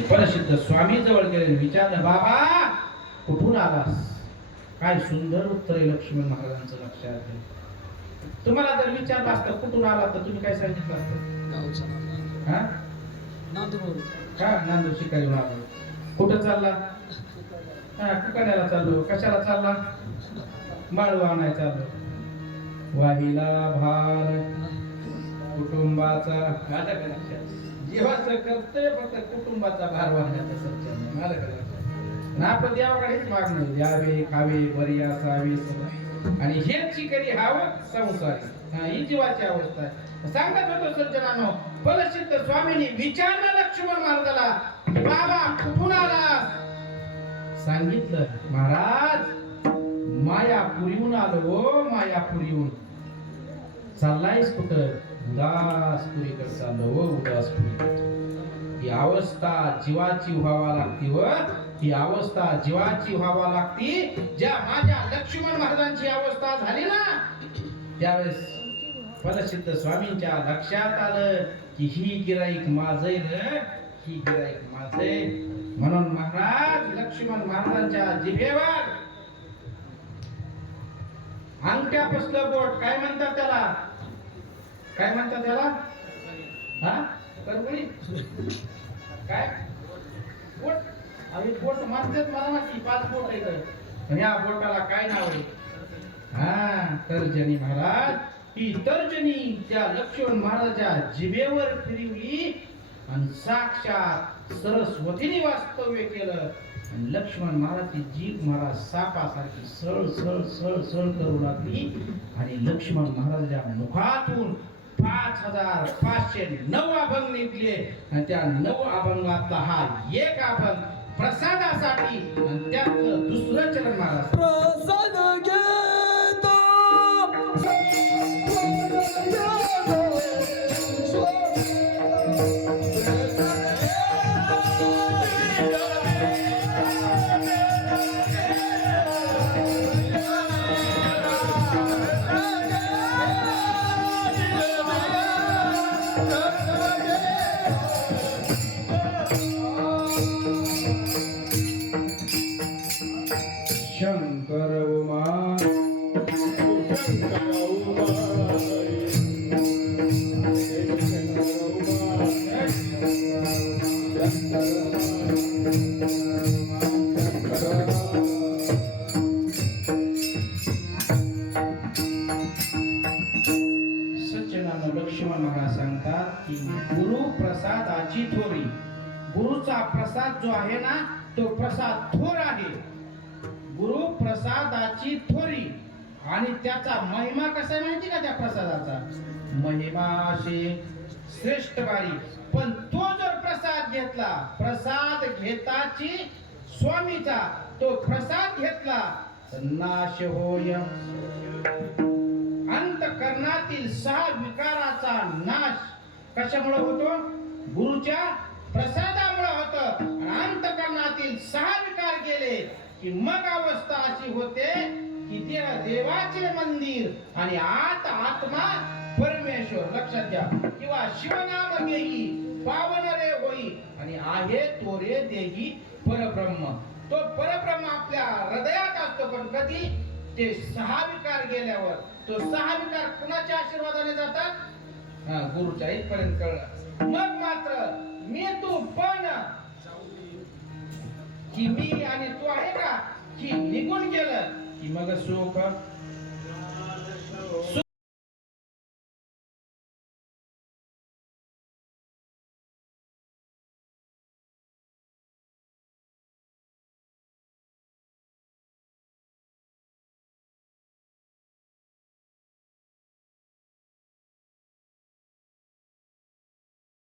परसिद्ध स्वामी जवळ गेले, विचारलं, बाबा कुठून आलास? काय सुंदर उत्तर आहे लक्ष्मण महाराजांचं लक्षात आहे. तुम्हाला जर विचारलं असतं कुठून आला तर तुम्ही काय सांगितलं असतं? हा, नांदूर शिकायला आलो. कुठं चालला? हा, कुकाण्याला चाललो. कशाला चालला? माळू आणायला चाललो. वाहिला भार कुटुंबाचा, आता काय लक्षात? जीवाचं कर्तव्य फक्त कुटुंबाचा भार वाहण्याचं सच्चा नाही. मला काय लक्षात? ना आपण देवाकडे हेच मागणं, द्यावे खावे बरी असावे आणि हेच शिकरी हावं संसारी. ही जीवाची अवस्था आहे. सांगत होतो सज्जनांनो, फलसिद्ध स्वामींनी विचारलं लक्ष्मण महाराजाला, बाबा कुठून आला? सांगितलं, महाराज मायापुरीहून आलो. मायापुरीहून. चाललायस कुठं? उदासपुरीकडे चाललो. उदासपुरी. ही अवस्था जीवाची व्हावा लागते व ही अवस्था जीवाची व्हावा लागती. ज्या माझ्या लक्ष्मण महाराजांची अवस्था झाली ना, त्यावेळेस फलसिद्ध स्वामींच्या लक्षात आलं की ही गिराईक माझे रे, ही गिराईक माझे. म्हणून महाराज लक्ष्मण महाराजांच्या जिभेवर अंगठ्या पसलं बोट, काय म्हणतात त्याला? काय म्हणतात त्याला? हा, करगुळी काय बोट? अरे बोट म्हणतात मला माहिती, 5 बोट आहेत. ह्या बोटाला काय नाव आहे? हा, तर्जनी. महाराज ही तर्जनी त्या लक्ष्मण महाराजाच्या जिभेवर फिरवली आणि साक्षात सरस्वतीने वास्तव्य केलं. आणि लक्ष्मण महाराजची जीभ महाराज सापासारखी सळ सळ सळ सळ करू लागली आणि लक्ष्मण महाराजाच्या मुखातून 5509 अभंग निघले. आणि त्या 9 अभंगातला हा एक अभंग प्रसादासाठी आणि त्यातलं दुसरं चरण महाराज प्रसाद घेतो. शंकर उमा सच्चिदानंद लक्ष्मण महाराज सांगतात की गुरु प्रसादाची थोरी. गुरुचा प्रसाद जो आहे ना, तो प्रसाद थोर आहे. गुरु प्रसादाची थोरी. आणि त्याचा महिमा कसा आहे माहिती का? त्या प्रसादाचा महिमा असे श्रेष्ठ बारी. पण तो जर प्रसाद घेतला, प्रसाद घेताची स्वामीचा तो प्रसाद घेतला तर नाश होय. अंतःकरणातील 6 विकाराचा नाश कशामुळे होतो? गुरुच्या प्रसादामुळे होतं. अंतःकरणातील 6 विकार गेले की मग अवस्था अशी होते की ते देवाचे मंदिर आणि आत आत्मा परमेश्वर. लक्षात घ्या. किंवा शिवनाम घेई पावन रे होई आणि आहे तो रे देही परब्रह्म. तो परब्रह्म आपल्या हृदयात असतो. पण कधी? ते 6 विकार गेल्यावर. तो 6 विकार कुणाच्या आशीर्वादाने जातात? गुरुच्या. इथपर्यंत कळलं. मग मात्र मी तू पण की मी आणि तू आहे का की निघून गेलं की मग सुख